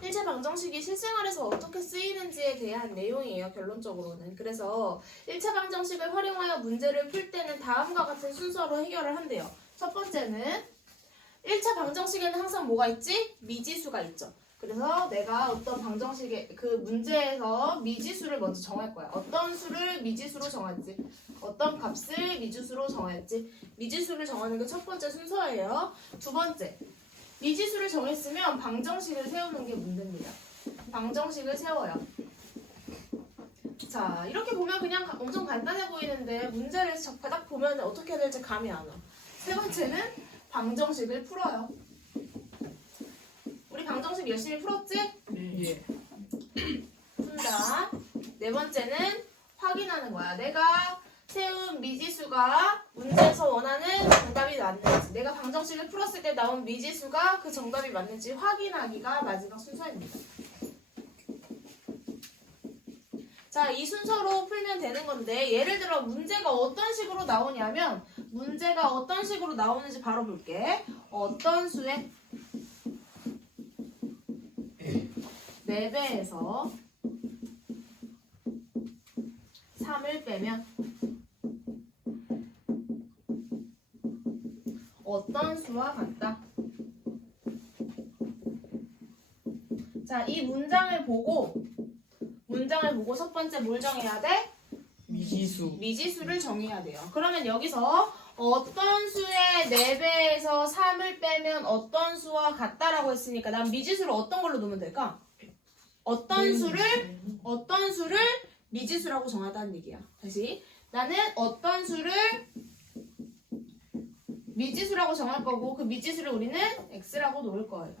일체 방정식이 실생활에서 어떻게 쓰이는지에 대한 내용이에요, 결론적으로는. 그래서 일체 방정식을 활용하여 문제를 풀 때는 다음과 같은 순서로 해결을 한대요. 첫 번째는 일체 방정식에는 항상 뭐가 있지? 미지수가 있죠. 그래서 내가 어떤 방정식의 그 문제에서 미지수를 먼저 정할 거야. 어떤 수를 미지수로 정할지, 어떤 값을 미지수로 정할지, 미지수를 정하는 게 첫 번째 순서예요. 두 번째, 미지수를 정했으면 방정식을 세우는 게 문제입니다. 방정식을 세워요. 자, 이렇게 보면 그냥 엄청 간단해 보이는데 문제를 딱 보면 어떻게 해야 될지 감이 안 와. 세 번째는 방정식을 풀어요. 우리 방정식 열심히 풀었지? 예. 푼다. 네 번째는 확인하는 거야. 내가 세운 미지수가 문제에서 원하는 정답이 맞는지, 내가 방정식을 풀었을 때 나온 미지수가 그 정답이 맞는지 확인하기가 마지막 순서입니다. 자, 이 순서로 풀면 되는 건데, 예를 들어 문제가 어떤 식으로 나오냐면, 문제가 어떤 식으로 나오는지 바로 볼게. 어떤 수의 4배에서 3을 빼면 어떤 수와 같다. 자, 이 문장을 보고 첫 번째 뭘 정해야 돼? 미지수. 미지수를 정해야 돼요. 그러면 여기서 어떤 수의 4배에서 3을 빼면 어떤 수와 같다라고 했으니까 난 미지수를 어떤 걸로 놓으면 될까? 어떤 수를 미지수라고 정하다는 얘기야. 다시. 나는 어떤 수를 미지수라고 정할 거고 그 미지수를 우리는 x라고 놓을 거예요.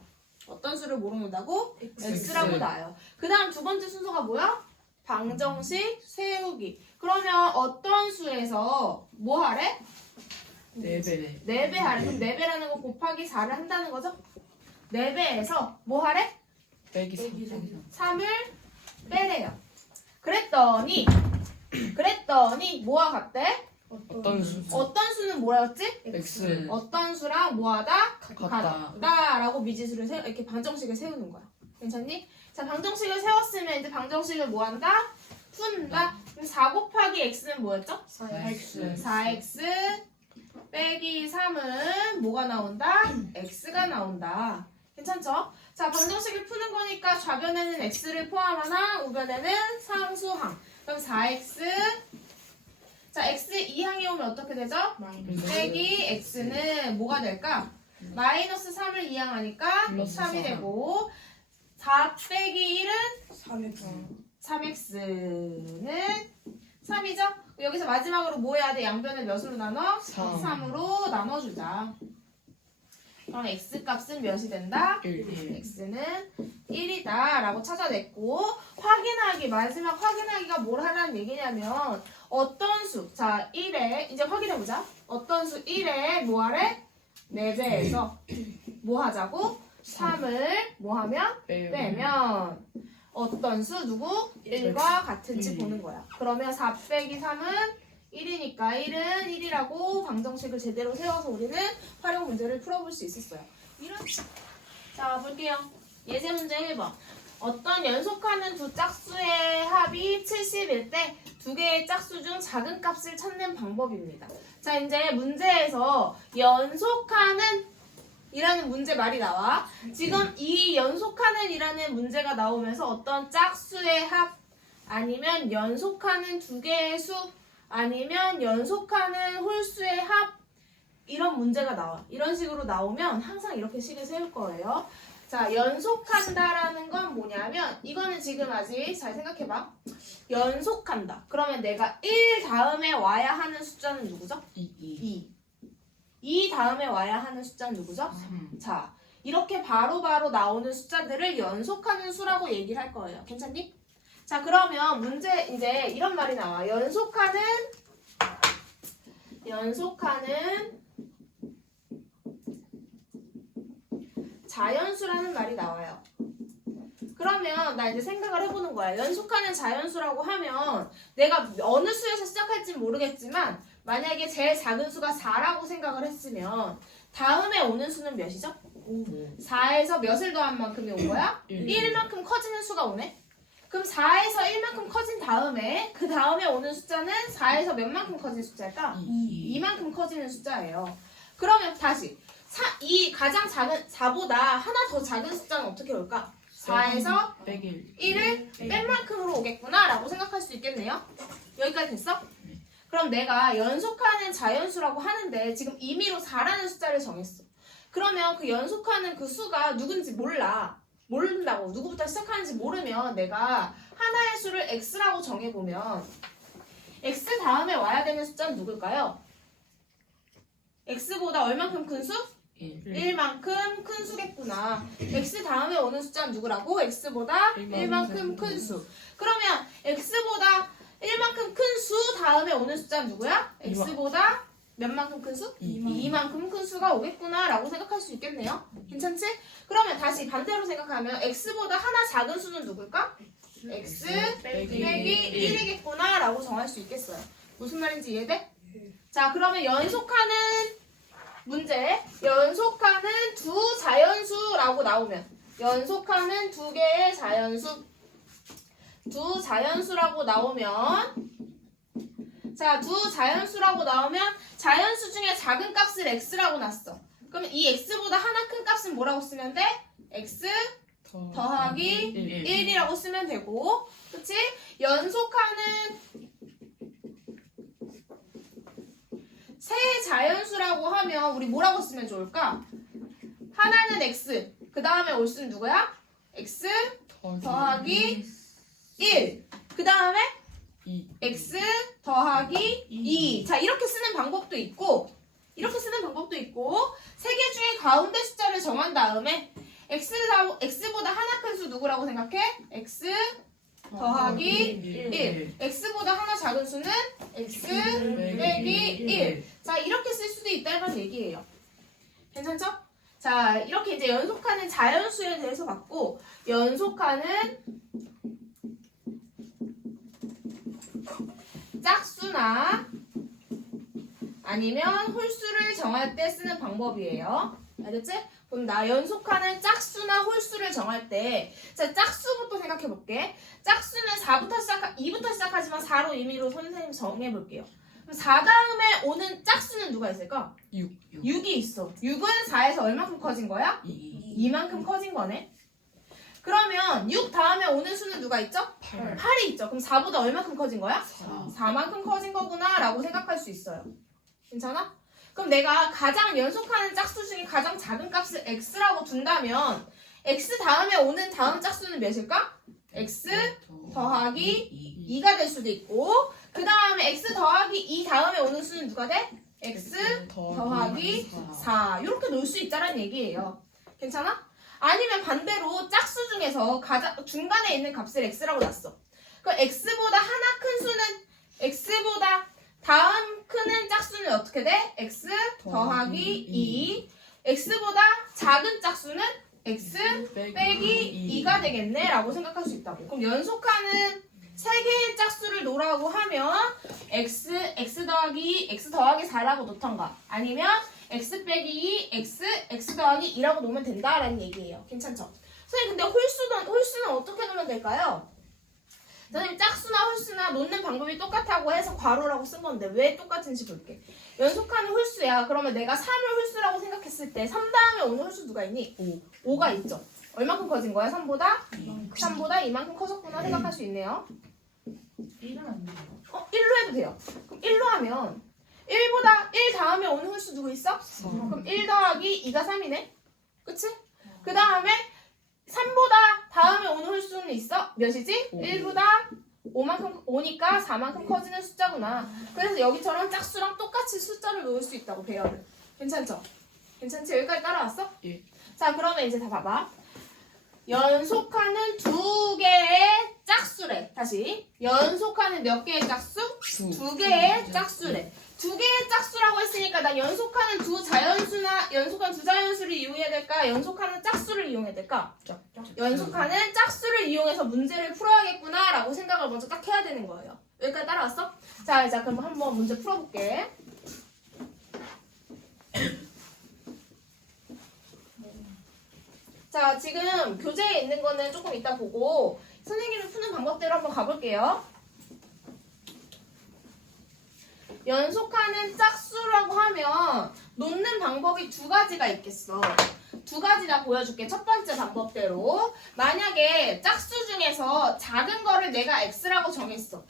어떤 수를 뭐로 놓는다고? x라고 놔요. 그 다음 두 번째 순서가 뭐야? 방정식 세우기. 그러면 어떤 수에서 뭐 하래? 4배. 4배 하래. 그럼 4배라는 거 곱하기 4를 한다는 거죠? 4배에서 뭐 하래? 빼기 3. 3을 빼래요. 그랬더니 뭐와 같대? 어떤 수? 어떤 수는 뭐였지? X. 어떤 수랑 뭐하다? 같다. 같다라고 미지수를 이렇게 방정식을 세우는 거야. 괜찮니? 자, 방정식을 세웠으면 이제 방정식을 뭐한다? 푼다. 그럼 4 곱하기 x는 뭐였죠? 4x. 4x 빼기 3은 뭐가 나온다? x가 나온다. 괜찮죠? 자, 방정식을 푸는 거니까 좌변에는 x를 포함하나 우변에는 상수항. 그럼 4x 자, x 2항이 오면 어떻게 되죠? 빼기 x는 뭐가 될까? 마이너스 3을 2항하니까 플러스 3이 4. 되고 4 빼기 1은 3x는 3이죠? 여기서 마지막으로 뭐 해야 돼? 양변을 몇으로 나눠? 3으로 나눠주자. 그럼 x 값은 몇이 된다? 1. x는 1이다 라고 찾아냈고 확인하기, 마지막 확인하기가 뭘 하라는 얘기냐면 어떤 수, 자 1에 이제 확인해보자. 어떤 수 1에 뭐 하래? 4배에서 뭐 하자고? 3을 뭐 하면? 빼면 어떤 수 누구? 1과 같은지 보는 거야. 그러면 4 빼기 3은 1이니까 1은 1이라고 방정식을 제대로 세워서 우리는 활용 문제를 풀어볼 수 있었어요. 자, 볼게요. 예제 문제 1번. 어떤 연속하는 두 짝수의 합이 70일 때 두 개의 짝수 중 작은 값을 찾는 방법입니다. 자, 이제 문제에서 연속하는 이라는 문제 말이 나와. 지금 이 연속하는 이라는 문제가 나오면서 어떤 짝수의 합 아니면 연속하는 두 개의 수 아니면 연속하는 홀수의 합 이런 문제가 나와. 이런 식으로 나오면 항상 이렇게 식을 세울 거예요. 자, 연속한다라는 건 뭐냐면 이거는 지금 아직 잘 생각해봐. 연속한다. 그러면 내가 1 다음에 와야 하는 숫자는 누구죠? 2. 2 다음에 와야 하는 숫자는 누구죠? 3. 자, 이렇게 바로바로 나오는 숫자들을 연속하는 수라고 얘기를 할 거예요. 괜찮니? 자, 그러면 문제 이제 이런 말이 나와. 연속하는 자연수라는 말이 나와요. 그러면 나 이제 생각을 해보는 거야. 연속하는 자연수라고 하면 내가 어느 수에서 시작할지 모르겠지만 만약에 제일 작은 수가 4라고 생각을 했으면 다음에 오는 수는 몇이죠? 4에서 몇을 더한 만큼이 온 거야? 1만큼 커지는 수가 오네. 그럼 4에서 1만큼 커진 다음에 그 다음에 오는 숫자는 4에서 몇 만큼 커진 숫자일까? 2만큼 커지는 숫자예요. 그러면 다시 이 가장 작은 4보다 하나 더 작은 숫자는 어떻게 올까? 4에서 1을 뺀 만큼으로 오겠구나 라고 생각할 수 있겠네요. 여기까지 됐어? 그럼 내가 연속하는 자연수라고 하는데 지금 임의로 4라는 숫자를 정했어. 그러면 그 연속하는 그 수가 누군지 모른다고. 누구부터 시작하는지 모르면 내가 하나의 수를 x라고 정해보면 x 다음에 와야 되는 숫자는 누굴까요? x보다 얼만큼 큰 수? 1만큼 큰 수겠구나. x 다음에 오는 숫자는 누구라고? x보다 1만큼 큰 수. 그러면 x보다 1만큼 큰 수 다음에 오는 숫자는 누구야? x보다 몇만큼 큰 수? 2만큼 큰 수가 오겠구나 라고 생각할 수 있겠네요. 괜찮지? 그러면 다시 반대로 생각하면 x보다 하나 작은 수는 누굴까? x 빼기 1이겠구나 라고 정할 수 있겠어요. 무슨 말인지 이해돼? 자, 그러면 연속하는 문제, 연속하는 두 자연수라고 나오면 연속하는 두 개의 자연수, 두 자연수라고 나오면 자, 두 자연수라고 나오면 자연수 중에 작은 값을 x라고 놨어. 그러면 이 x보다 하나 큰 값은 뭐라고 쓰면 돼? x 더하기 1이라고 쓰면 되고, 그치? 연속하는 세 자연수라고 하면 우리 뭐라고 쓰면 좋을까? 하나는 x, 그 다음에 올 수는 누구야? x 더하기 1, 그 다음에 x 더하기 2. 자, 이렇게 쓰는 방법도 있고 세 개 중에 가운데 숫자를 정한 다음에 x보다 하나 큰 수 누구라고 생각해? x 더하기 1. x보다 하나 작은 수는 x 빼기 1. 자, 이렇게 쓸 수도 있다는 얘기예요. 괜찮죠? 자, 이렇게 이제 연속하는 자연수에 대해서 봤고, 연속하는 짝수나 아니면 홀수를 정할 때 쓰는 방법이에요. 알겠지? 그럼 나 연속하는 짝수나 홀수를 정할 때, 자, 짝수부터 생각해 볼게. 짝수는 2부터 시작하지만 4로 임의로 선생님 정해 볼게요. 그럼 4 다음에 오는 짝수는 누가 있을까? 6이 있어. 6은 4에서 얼마큼 커진 거야? 2만큼 커진 거네. 그러면 6 다음에 오는 수는 누가 있죠? 8이 있죠. 그럼 4보다 얼마큼 커진 거야? 4만큼 커진 거구나 라고 생각할 수 있어요. 괜찮아? 그럼 내가 가장 연속하는 짝수 중에 가장 작은 값을 x라고 둔다면 x 다음에 오는 다음 짝수는 몇일까? x 더하기 2가 될 수도 있고, 그 다음에 x 더하기 2 다음에 오는 수는 누가 돼? x 더하기 4. 이렇게 놓을 수 있다는 얘기예요. 괜찮아? 아니면 반대로 짝수 중에서 가장 중간에 있는 값을 x라고 놨어. 그럼 x보다 하나 큰 수는 x보다 다음 크는 짝수는 어떻게 돼? x 더하기 2. x보다 작은 짝수는 x 빼기 2가 되겠네 라고 생각할 수 있다고. 그럼 연속하는 세 개의 짝수를 놓으라고 하면 x 더하기 4라고 놓던가, 아니면 x 빼기 2, x 더하기 2라고 놓으면 된다라는 얘기예요. 괜찮죠? 선생님, 근데 홀수는 어떻게 놓으면 될까요? 선생님, 짝수나 홀수나 놓는 방법이 똑같다고 해서 괄호라고 쓴 건데 왜 똑같은지 볼게. 연속하는 홀수야. 그러면 내가 3을 홀수라고 생각했을 때 3 다음에 오는 홀수 누가 있니? 5가 있죠. 얼마큼 커진 거야? 3보다 이만큼 커졌구나 생각할 수 있네요. 1은 안 돼요. 1로 해도 돼요. 그럼 1로 하면 1 다음에 오는 홀수 누구 있어? 그럼 1 더하기 2가 3이네. 그치? 그 다음에 3보다 다음에 오는 홀수는 있어? 몇이지? 1보다 5니까 4만큼 커지는 숫자구나. 그래서 여기처럼 짝수랑 똑같이 숫자를 놓을 수 있다고, 배열을. 괜찮죠? 괜찮지? 여기까지 따라왔어? 예. 자, 그러면 이제 다 봐봐. 연속하는 두 개의 짝수래. 다시. 연속하는 몇 개의 짝수? 두 개의 짝수래. 두 개의 짝수라고 했으니까 난 연속하는 두 자연수를 이용해야 될까? 연속하는 짝수를 이용해야 될까? 연속하는 짝수를 이용해서 문제를 풀어야겠구나 라고 생각을 먼저 딱 해야 되는 거예요. 여기까지 따라왔어? 자, 그럼 한번 문제 풀어볼게. 자, 지금 교재에 있는 거는 조금 이따 보고 선생님이 푸는 방법대로 한번 가볼게요. 연속하는 짝수라고 하면 놓는 방법이 두 가지가 있겠어. 두 가지나 보여줄게. 첫 번째 방법대로. 만약에 짝수 중에서 작은 거를 내가 x라고 정했어.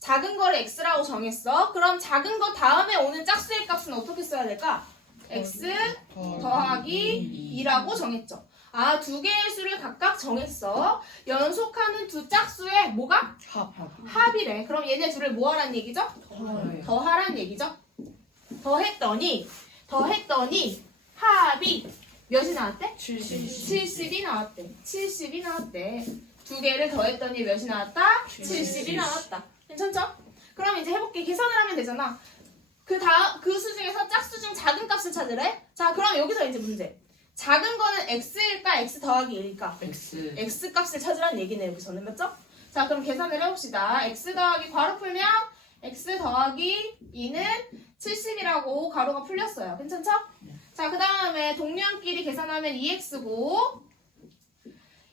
작은 거를 x라고 정했어. 그럼 작은 거 다음에 오는 짝수의 값은 어떻게 써야 될까? x 더하기 2라고 정했죠. 아, 두 개의 수를 각각 정했어. 연속하는 두 짝수의 뭐가? 합이래. 그럼 얘네 둘을 뭐 하란 얘기죠? 더하란 얘기죠. 더했더니 합이 몇이 나왔대? 70이 나왔대. 70이 나왔대. 두 개를 더했더니 몇이 나왔다? 70이 나왔다. 괜찮죠? 그럼 이제 해볼게. 계산을 하면 되잖아. 그 수 중에서 짝수 중 작은 값을 찾으래? 자, 그럼 여기서 이제 문제. 작은 거는 x일까? x 더하기 1일까? x 값을 찾으라는 얘기네요. 여기서는. 맞죠? 자, 그럼 계산을 해봅시다. x 더하기 괄호 풀면 x 더하기 2는 70이라고 가로가 풀렸어요. 괜찮죠? 자, 그 다음에 동류한끼리 계산하면 2x고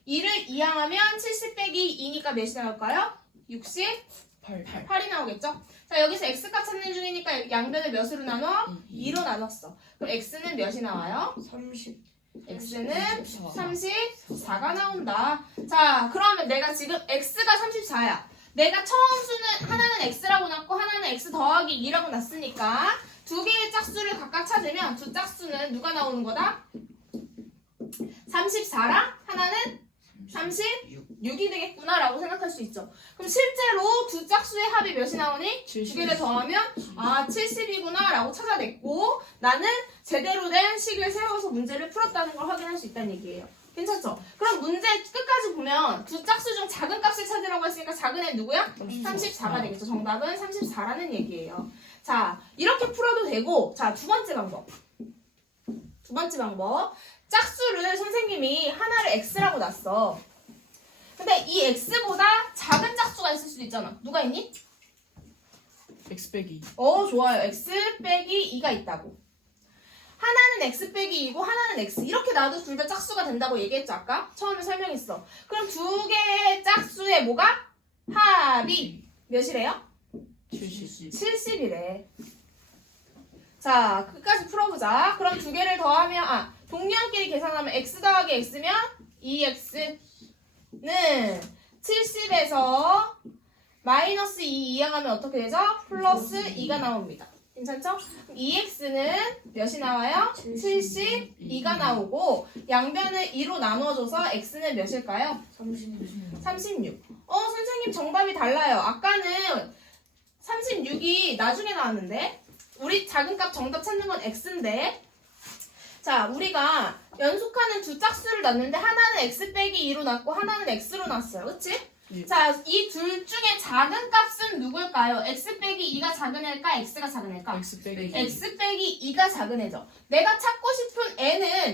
2를 이항하면 70 빼기 2니까 몇이 나올까요? 68이 나오겠죠? 자, 여기서 x값 찾는 중이니까 양변을 몇으로 나눠? 2로 나눴어. 그럼 x는 몇이 나와요? 30. x는 34가 나온다. 자, 그러면 내가 지금 x가 34야. 내가 처음 수는 하나는 x라고 놨고 하나는 x 더하기 2라고 놨으니까 두 개의 짝수를 각각 찾으면 두 짝수는 누가 나오는 거다? 34랑 하나는 36이 되겠구나라고 생각할 수 있죠. 그럼 실제로 두 짝수의 합이 몇이 나오니? 두 개를 더하면 70이구나 라고 찾아냈고 나는 제대로 된 식을 세워서 문제를 풀었다는 걸 확인할 수 있다는 얘기예요. 괜찮죠? 그럼 문제 끝까지 보면 두 짝수 중 작은 값을 찾으라고 했으니까 작은 애 누구야? 34가 되겠죠. 정답은 34라는 얘기예요. 자, 이렇게 풀어도 되고, 자, 두 번째 방법. 짝수를 선생님이 하나를 x라고 놨어. 근데 이 x보다 작은 짝수가 있을 수도 있잖아. 누가 있니? x 빼기. 좋아요. x 빼기 2가 있다고. 하나는 x 빼기 2고 하나는 x. 이렇게 놔도 둘 다 짝수가 된다고 얘기했죠, 아까? 처음에 설명했어. 그럼 두 개의 짝수의 뭐가? 합이 몇이래요? 70이래. 자, 끝까지 풀어보자. 그럼 두 개를 더하면, 동류한끼리 계산하면 x 더하기 x면 2x는 70에서 마이너스 2 이항하면 어떻게 되죠? 플러스 2가 나옵니다. 괜찮죠? 2x는 몇이 나와요? 72가 나오고 양변을 2로 나눠줘서 x는 몇일까요? 36. 선생님 정답이 달라요. 아까는 36이 나중에 나왔는데 우리 작은 값 정답 찾는 건 x인데 자, 우리가 연속하는 두 짝수를 놨는데 하나는 x 빼기 2로 놨고 하나는 x로 놨어요. 그치? 예. 자, 이 둘 중에 작은 값은 누굴까요? x 빼기 2가 작은 애일까? x가 작은 애일까? x 빼기. x 빼기 2가 작은 애죠. 내가 찾고 싶은 애는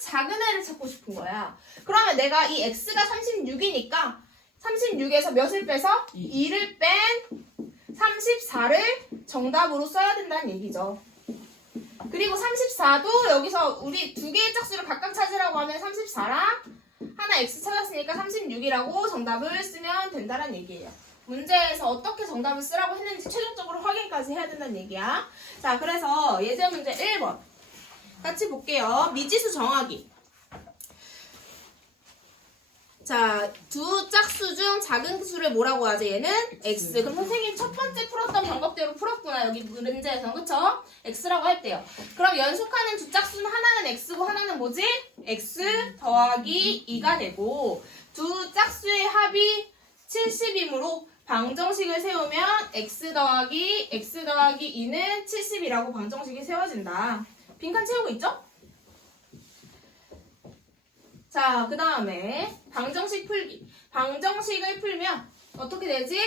작은 애를 찾고 싶은 거야. 그러면 내가 이 x가 36이니까 36에서 몇을 빼서 2를 뺀 34를 정답으로 써야 된다는 얘기죠. 그리고 34도 여기서 우리 두 개의 짝수를 각각 찾으라고 하면 34랑 하나 x 찾았으니까 36이라고 정답을 쓰면 된다는 얘기예요. 문제에서 어떻게 정답을 쓰라고 했는지 최종적으로 확인까지 해야 된다는 얘기야. 자, 그래서 예제 문제 1번 같이 볼게요. 미지수 정하기. 자, 두 짝수 중 작은 수를 뭐라고 하죠? 얘는 x. 그럼 선생님 첫 번째 풀었던 방법대로 풀었구나. 여기 문제에서. 그쵸? x라고 할게요. 그럼 연속하는 두 짝수는 하나는 x고 하나는 뭐지? x 더하기 2가 되고 두 짝수의 합이 70이므로 방정식을 세우면 x 더하기 2는 70이라고 방정식이 세워진다. 빈칸 채우고 있죠? 자, 그 다음에 방정식 풀기. 방정식을 풀면 어떻게 되지?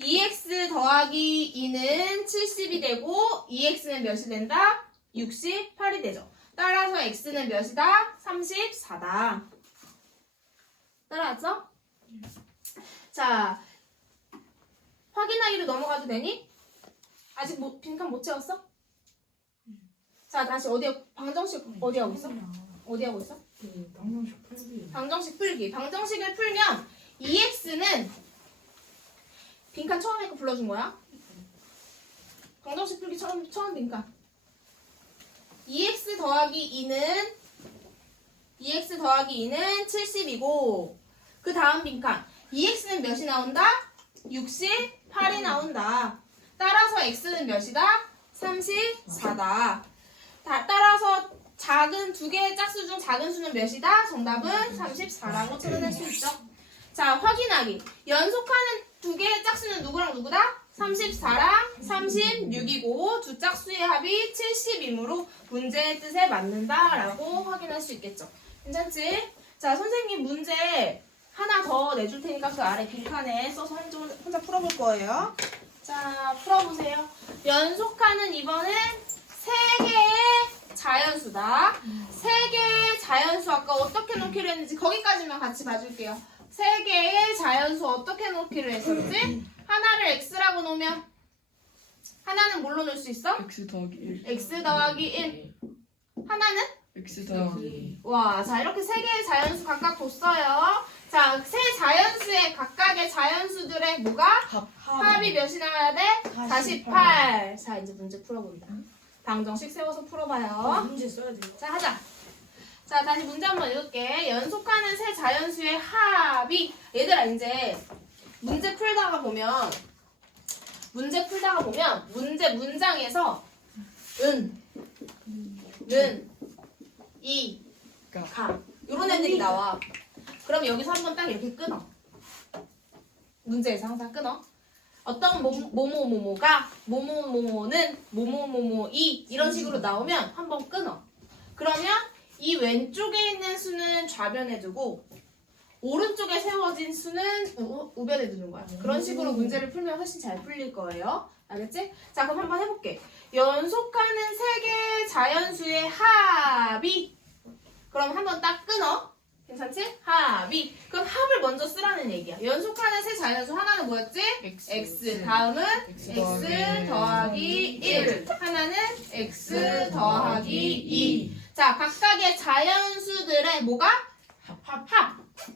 2x 더하기 2는 70이 되고 2x는 몇이 된다? 68이 되죠. 따라서 x는 몇이다? 34다. 따라왔죠? 자, 확인하기로 넘어가도 되니? 아직 빈칸 못 채웠어? 자, 다시 방정식 어디 하고 있어? 어디 하고 있어? 그 방정식 풀기. 방정식 풀기. 방정식을 풀면 2x는 빈칸 처음에 거 불러준 거야. 방정식 풀기 처음 빈칸. 2x 더하기 2는 70이고 그 다음 빈칸 2x는 몇이 나온다? 68이 나온다. 따라서 x는 몇이다? 34다. 따라서 작은 두 개의 짝수 중 작은 수는 몇이다? 정답은 34라고 찾아낼 수 있죠. 자, 확인하기. 연속하는 두 개의 짝수는 누구랑 누구다? 34랑 36이고 두 짝수의 합이 70이므로 문제의 뜻에 맞는다라고 확인할 수 있겠죠. 괜찮지? 자, 선생님 문제 하나 더 내줄 테니까 그 아래 빈칸에 써서 혼자 풀어볼 거예요. 자, 풀어보세요. 연속하는 이번엔 세 개의 자연수다. 세 개의 자연수 아까 어떻게 놓기로 했는지 거기까지만 같이 봐줄게요. 세 개의 자연수 어떻게 놓기로 했었지? 하나를 x라고 놓으면 하나는 뭘로 놓을 수 있어? x 더하기 1. x 더하기 1. 하나는? x 더하기 와, 자 이렇게 세 개의 자연수 각각 뒀어요. 자, 세 자연수의 각각의 자연수들의 뭐가? 합이 몇이 나와야 돼? 48. 자, 이제 문제 풀어본다. 방정식 세워서 풀어봐요. 문제 써야 돼. 자, 하자. 자, 다시 문제 한번 읽을게. 연속하는 세 자연수의 합이 얘들아 이제 문제 풀다가 보면 문제 문장에서 가 이런 애들이 나와. 그럼 여기서 한번 딱 이렇게 끊어. 문제에서 항상 끊어. 어떤 뭐뭐뭐뭐가 뭐뭐뭐뭐는 뭐뭐뭐뭐이 이런 식으로 나오면 한번 끊어. 그러면 이 왼쪽에 있는 수는 좌변에 두고 오른쪽에 세워진 수는 우변에 두는 거야. 그런 식으로 문제를 풀면 훨씬 잘 풀릴 거예요. 알겠지? 자, 그럼 한번 해볼게. 연속하는 세 개의 자연수의 합이 그럼 한번 딱 끊어. 괜찮지? 합이. 그럼 합을 먼저 쓰라는 얘기야. 연속하는 세 자연수 하나는 뭐였지? x. 다음은 x 더하기 1. 하나는 x 더하기 2. 자, 각각의 자연수들의 뭐가?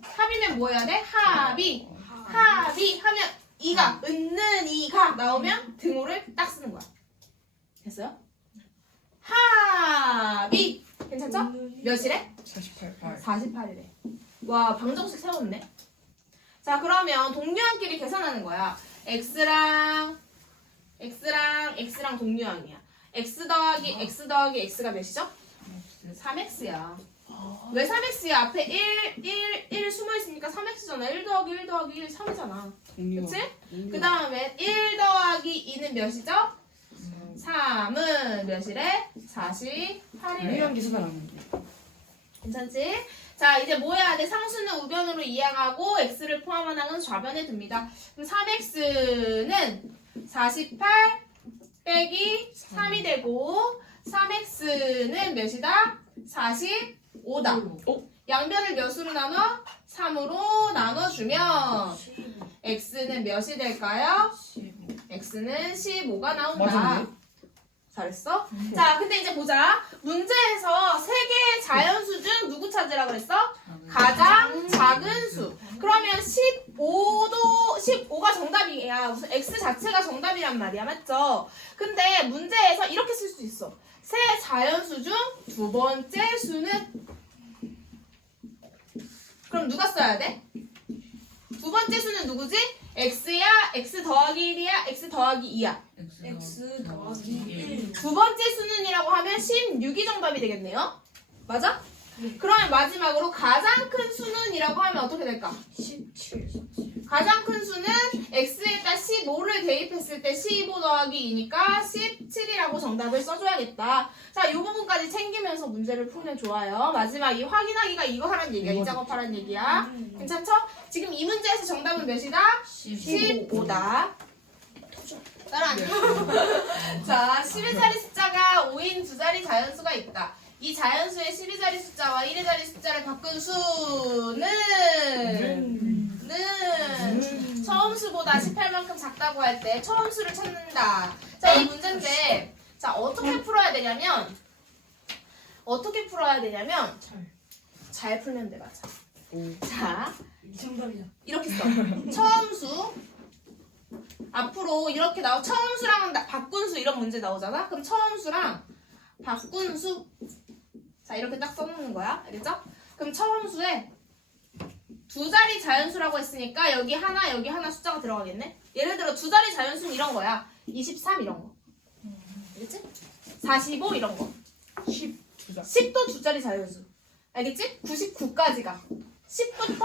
합이면 뭐 해야 돼? 합이 하면 이가 은는 이가 나오면 등호를 딱 쓰는 거야. 됐어요? 합이 괜찮죠? 몇이래? 48. 48이래. 와, 방정식 세웠네. 자, 그러면 동류항끼리 계산하는 거야. x랑 동류항이야. x 더하기 x가 몇이죠? 3x야. 왜 3x야? 앞에 1 숨어있으니까 3x잖아. 1 더하기 1 더하기 1, 3이잖아. 그치? 그 다음에 1 더하기 2는 몇이죠? 3은 몇이래? 48이래. 동류항 계산을 안 하는데. 괜찮지? 자, 이제 뭐 해야 돼? 상수는 우변으로 이항하고 x를 포함한 항은 좌변에 둡니다. 그럼 3x는 48 빼기 3이 되고 3x는 몇이다? 45다. 양변을 몇으로 나눠? 3으로 나눠주면 x는 몇이 될까요? x는 15가 나온다. 맞았네. 잘했어? 자, 근데 이제 보자. 문제에서 세 개의 자연수 중 누구 찾으라 그랬어? 가장 작은 수. 그러면 15가 정답이야. 무슨 x 자체가 정답이란 말이야. 맞죠? 근데 문제에서 이렇게 쓸 수 있어. 세 자연수 중 두 번째 수는 그럼 누가 써야 돼? 두 번째 수는 누구지? x야? x 더하기 1이야? x 더하기 2야? x 더하기 1. 두 번째 수는이라고 하면 16이 정답이 되겠네요. 맞아? 그러면 마지막으로 가장 큰 수는이라고 하면 어떻게 될까? 17. 가장 큰 수는 x에다 15를 대입했을 때 15 더하기 2니까 17이라고 정답을 써줘야겠다. 자, 이 부분까지 챙기면서 문제를 풀면 좋아요. 마지막 이 확인하기가 이거 하란 얘기야. 이 작업하란 얘기야. 괜찮죠? 지금 이 문제에서 정답은 몇이다? 15다. 따라하냐? 자, 11자리 숫자가 5인 2자리 자연수가 있다. 이 자연수의 12자리 숫자와 1자리 숫자를 바꾼 수는 처음 수보다 18만큼 작다고 할 때 처음 수를 찾는다. 자, 이 문제인데 자, 어떻게 풀어야 되냐면 어떻게 풀어야 되냐면 잘. 잘 풀면 돼. 맞아. 오. 자, 정답이다. 이렇게 써. 처음수 앞으로 이렇게 처음수랑 바꾼수 이런 문제 나오잖아. 그럼 처음수랑 바꾼수 자 이렇게 딱 써놓는 거야. 알겠죠? 그럼 처음수에 두 자리 자연수라고 했으니까 여기 하나 숫자가 들어가겠네. 예를 들어 두 자리 자연수는 이런 거야. 23 이런 거. 알겠지? 45 이런 거. 10 주자. 10도 두 자리 자연수. 알겠지? 99까지가. 10부터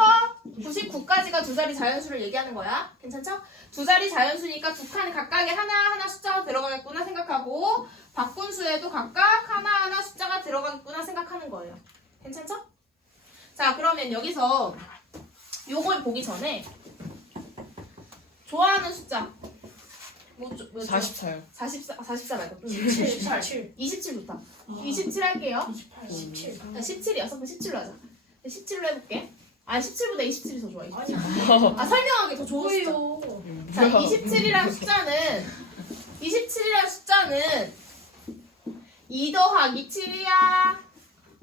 99까지가 두 자리 자연수를 얘기하는 거야. 괜찮죠? 두 자리 자연수니까 두 칸 각각에 하나 숫자가 들어가겠구나 생각하고 바꾼수에도 각각 하나 숫자가 들어가겠구나 생각하는 거예요. 괜찮죠? 자, 그러면 여기서 요걸 보기 전에 좋아하는 숫자 뭐 44요. 44 말고 17. 27 좋다. 27 할게요. 28. 17. 17이었어? 그럼 17로 하자. 17로 해볼게. 아, 17보다 27이 더 좋아. 아니, 아, 설명하기 더 좋은 숫자. 뭐예요? 자, 27이라는 숫자는 2 더하기 7이야?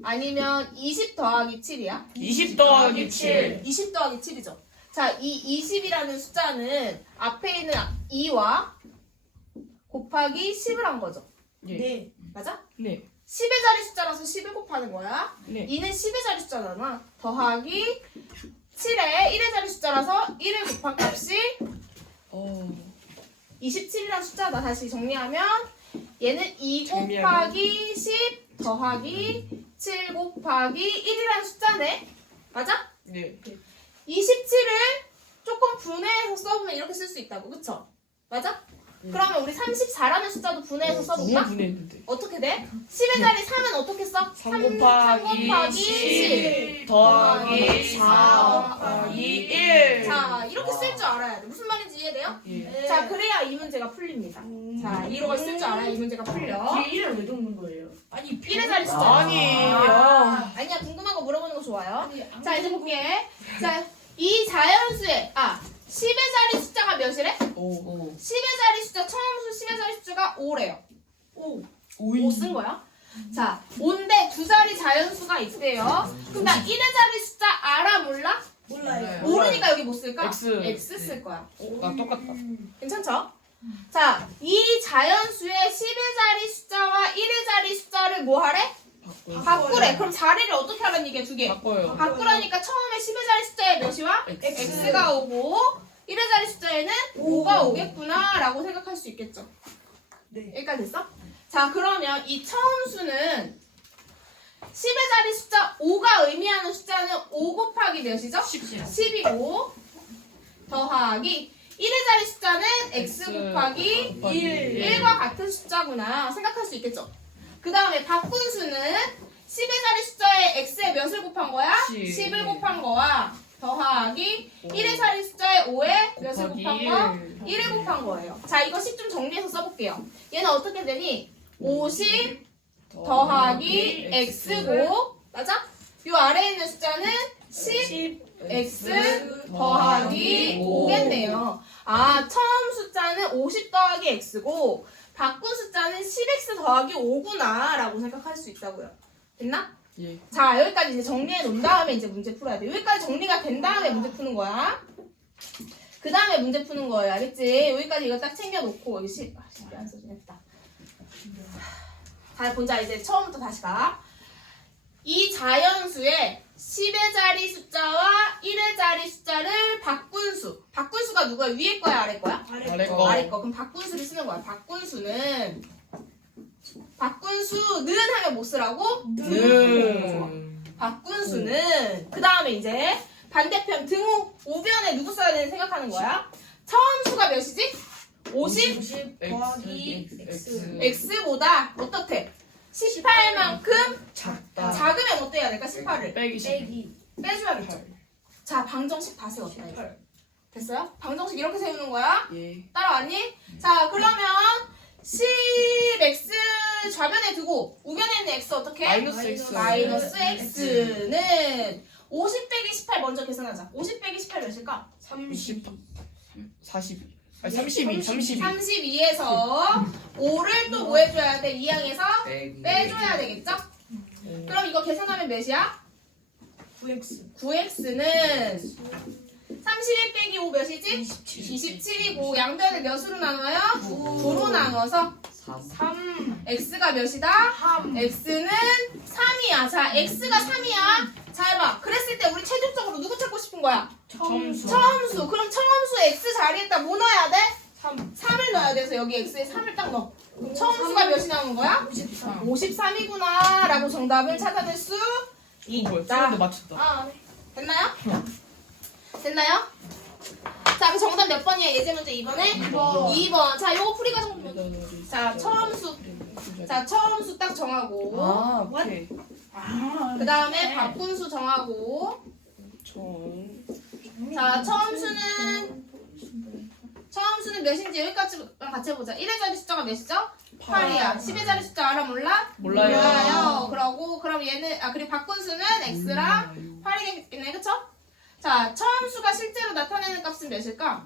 아니면 20 더하기 7이야? 20 더하기 7. 20 더하기 7이죠. 자, 이 20이라는 숫자는 앞에 있는 2와 곱하기 10을 한 거죠. 예. 네. 맞아? 네. 10의 자리 숫자라서 10을 곱하는 거야. 네. 2는 10의 자리 숫자잖아. 더하기 7의 1의 자리 숫자라서 1을 곱한 값이 어. 27이라는 숫자다. 다시 정리하면 얘는 2 정리하면? 곱하기 10 더하기 7 곱하기 1이라는 숫자네. 맞아? 네. 27을 조금 분해해서 써보면 이렇게 쓸 수 있다고. 그쵸? 맞아? 그러면 우리 34라는 숫자도 분해해서 써볼까? 너무 분해했는데. 어떻게 돼? 10의 자리 3은 어떻게 써? 3 곱하기 10 더하기 4 곱하기 1. 자, 이렇게 쓸 줄 알아야 돼. 무슨 말인지 이해돼요? 예. 자, 그래야 이 문제가 풀립니다. 자, 이걸 쓸 줄 알아야 이 문제가 풀려. 뒤에 1을 왜 적는 거예요? 아니, 1의 자리 숫자. 아니에요. 아니야, 궁금한 거 물어보는 거 좋아요. 아니, 안 자, 이제 볼게. 자, 이 자연수의 10의 자리 숫자가 몇이래? 오. 10의 자리 숫자, 처음수 10의 자리 숫자가 5래요. 5. 5 쓴 거야. 자, 5인데 두 자리 자연수가 있대요. 그럼 나 1의 자리 숫자 알아, 몰라? 몰라요. 모르니까 여기 뭐 쓸까? X. X 쓸 거야. 나 똑같다. 괜찮죠? 자, 이 자연수의 10의 자리 숫자와 1의 자리 숫자를 뭐 하래? 바꾸래. 그럼 자리를 어떻게 하라는 얘기야, 두 개. 바꿔요. 바꾸라니까 처음에 10의 자리 숫자에 몇이와? X. X가 오고 1의 자리 숫자에는 5가 오겠구나 라고 생각할 수 있겠죠. 네. 여기까지 됐어? 자, 그러면 이 처음수는 10의 자리 숫자 5가 의미하는 숫자는 5 곱하기 몇이죠? 10이고 더하기 1의 자리 숫자는 X 곱하기 1과 같은 숫자구나 생각할 수 있겠죠. 그 다음에 바꾼수는 10의 자리 숫자에 X에 몇을 곱한 거야? 10. 10을 곱한 거와 더하기 1의 자리 숫자에 5에 몇을 곱하기 곱한 거? 1을 곱한 거예요. 자, 이거 식 좀 정리해서 써볼게요. 얘는 어떻게 되니? 50 더하기 X고 맞아? 요 아래에 있는 숫자는 10 X 더하기 5겠네요. 아, 처음 숫자는 50 더하기 X고 바꾼 숫자는 10X 더하기 5구나 라고 생각할 수 있다고요. 됐나? 예. 자, 여기까지 이제 정리해 놓은 다음에 이제 문제 풀어야 돼. 여기까지 정리가 된 다음에 문제 푸는 거야. 그 다음에 문제 푸는 거예요. 알겠지? 여기까지 이거 딱 챙겨놓고 여기 신경 안 써주겠다. 자, 보자. 이제 처음부터 다시 가. 이 자연수의 10의 자리 숫자와 1의 자리 숫자를 바꾼수. 바꾼수가 누구야? 위에 거야? 아래 거야? 아래 거. 아래 거. 그럼 바꾼수를 쓰는 거야. 바꾼수는 하면 뭐 쓰라고? 바꾼수는 그 다음에 이제 반대편 등호 우변에 누구 써야 되는 생각하는 거야? 처음 수가 몇이지? 50 더하기 X. X보다 어떻대? 18만큼 작다. 작으면 어때 해야 될까? 18을 빼기 10. 빼기 빼줘야겠다. 자, 방정식 다 세웠다. 이제. 18. 됐어요? 방정식 이렇게 세우는 거야? 예. 따라왔니? 자, 그러면 10x 좌변에 두고 우변에 있는 x 어떻게? 마이너스 X. 마이너스 x는 50 빼기 18 먼저 계산하자. 50 빼기 18 몇일까? 30. 40. 아니 32. 32에서 5를 또 뭐 해줘야 돼? 2항에서 빼줘야 되겠죠? 그럼 이거 계산하면 몇이야? 9x 9x는 31 빼기 5 몇이지? 27 27이고 양변을 몇으로 나눠요? 9로 나눠서 3. x가 몇이다? 3 x는 3이야. 자, x가 3이야. 잘 봐. 그랬을 때 우리 최종적으로 누구 찾고 싶은 거야? 처음수 처음수. 그럼 처음수 x 자리에다 뭐 넣어야 돼? 3 3을 넣어야 돼서 여기 x에 3을 딱 넣어. 그럼 처음수가 몇이 나오는 거야? 53 53이구나 라고 정답을 찾아낼 수 뭐야? 있다. 수런데 맞췄다. 아, 네. 됐나요? 됐나요? 자, 그 정답 몇 번이야? 예제 문제 2번에? 2번. 자, 요거 풀이 과정. 자, 처음수. 자, 처음수 딱 정하고. 아, 오케이. 그 다음에 바꾼수 정하고. 자, 처음수는 몇인지 여기까지만 같이 해보자. 1의 자리 숫자가 몇이죠? 8이야. 10의 자리 숫자 알아? 몰라? 몰라요. 그럼 얘는, 그리고 바꾼수는 x랑 8이겠네. 그쵸? 자, 처음수가 실제로 나타내는 값은 몇일까?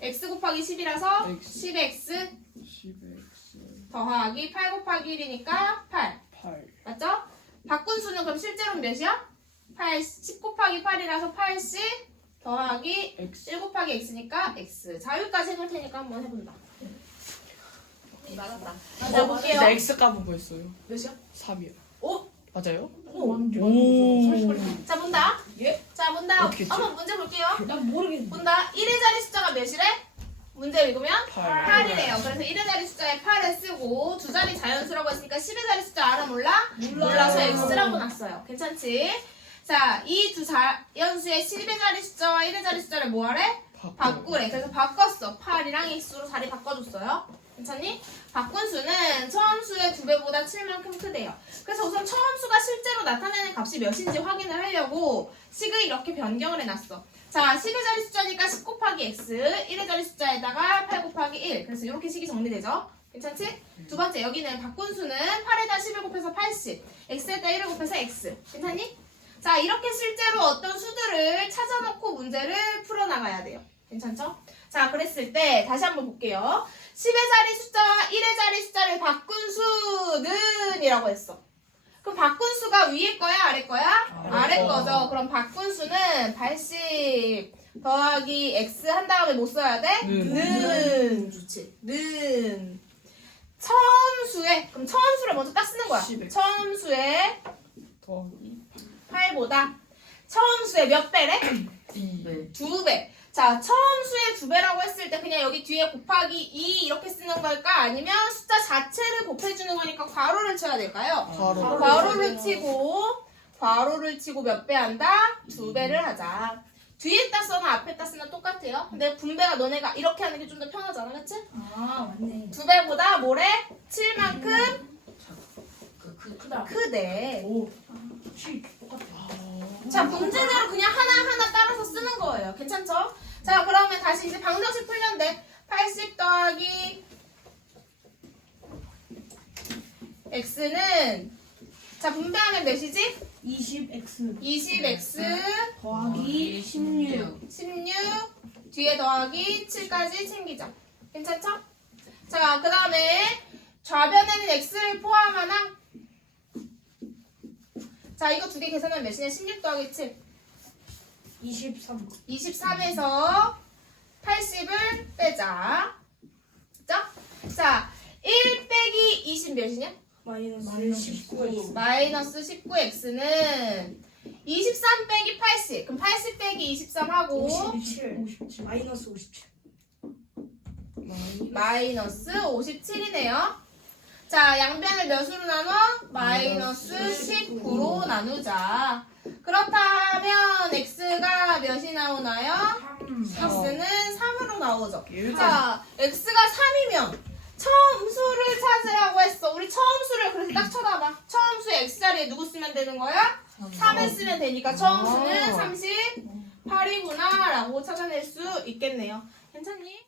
x 곱하기 10이라서 10x 10x 더하기 8 곱하기 1이니까 8. 8. 맞죠? 바꾼수는 그럼 실제로는 몇이야? 10 곱하기 8이라서 80 더하기 x 1 곱하기 x니까 x. 자, 여기까지 해볼 테니까 한번 해본다. 맞았다. 자, 볼게요. 근데 x 값은 뭐였어요? 몇이야? 3이요. 오? 맞아요? 오. 자, 본다. 예? 자, 본다. 어떻게 했지? 한번 문제 볼게요. 난 모르겠는데 본다. 1의 자리 숫자가 몇이래? 문제 읽으면 8. 8이래요. 그래서 1의 자리 숫자에 8을 쓰고 두 자리 자연수라고 했으니까 10의 자리 숫자 알아 몰라? 몰라서 x라고 놨어요. 괜찮지? 자, 이 두 자연수의 10의 자리 숫자와 1의 자리 숫자를 뭐 하래? 바꾸래. 그래서 바꿨어. 8이랑 x로 자리 바꿔줬어요. 괜찮니? 바꾼수는 처음수의 2배보다 7만큼 크대요. 그래서 우선 처음수가 실제로 나타내는 값이 몇인지 확인을 하려고 식을 이렇게 변경을 해놨어. 자, 10의 자리 숫자니까 10 곱하기 x, 1의 자리 숫자에다가 8 곱하기 1. 그래서 이렇게 식이 정리되죠? 괜찮지? 두 번째, 여기는 바꾼수는 8에다 10을 곱해서 80, x에다 1을 곱해서 x. 괜찮니? 자, 이렇게 실제로 어떤 수들을 찾아놓고 문제를 풀어나가야 돼요. 괜찮죠? 자, 그랬을 때 다시 한번 볼게요. 10의 자리 숫자와 1의 자리 숫자를 바꾼 수는 이라고 했어. 그럼 바꾼 수가 위에 거야? 아래 거야? 아래 거죠. 그럼 바꾼 수는 80 더하기 x 한 다음에 뭐 써야 돼? 는. 좋지. 는. 처음수에, 그럼 처음수를 먼저 딱 쓰는 거야. 10에. 처음수에 더하기 8보다 처음수의 몇 배래? 2. 2배. 자, 처음수의 2배라고 했을 때 그냥 여기 뒤에 곱하기 2 이렇게 쓰는 걸까? 아니면 숫자 자체를 곱해주는 거니까 괄호를 쳐야 될까요? 바로. 괄호를 치고 몇 배 한다? 2배를 하자. 뒤에다 써나 앞에다 쓰나 똑같아요. 근데 분배가 너네가 이렇게 하는 게 좀 더 편하잖아, 그치? 아 맞네 2배보다 뭐래? 7만큼 크다 크대. 오 7 똑같아 자, 문제대로 그냥 하나하나 따라서 쓰는 거예요. 괜찮죠? 자, 그러면 다시 이제 방정식 풀면 돼. 80 더하기 x는 자, 분배하면 몇이지? 20x 20x 더하기 16 16 뒤에 더하기 7까지 챙기자. 괜찮죠? 자, 그 다음에 좌변에는 x를 포함하나? 자, 이거 두 개 계산하면 몇이냐? 16 더하기 7 23 23에서 80을 빼자. 그죠? 자, 1 빼기 20 몇이냐? 마이너스 19 마이너스 19x는 23 빼기 80. 그럼 80 빼기 23 하고 57 마이너스 57 마이너스 57이네요. 자, 양변을 몇으로 나눠? 마이너스 19로 나누자. 그렇다면 x가 몇이 나오나요? 3 x는 3으로 나오죠. 일단 자, x가 3이면 처음수를 찾으라고 했어. 우리 처음수를 그래서 딱 쳐다봐. 처음수의 x자리에 누구 쓰면 되는 거야? 3을 쓰면 되니까 처음수는 38이구나 라고 찾아낼 수 있겠네요. 괜찮니?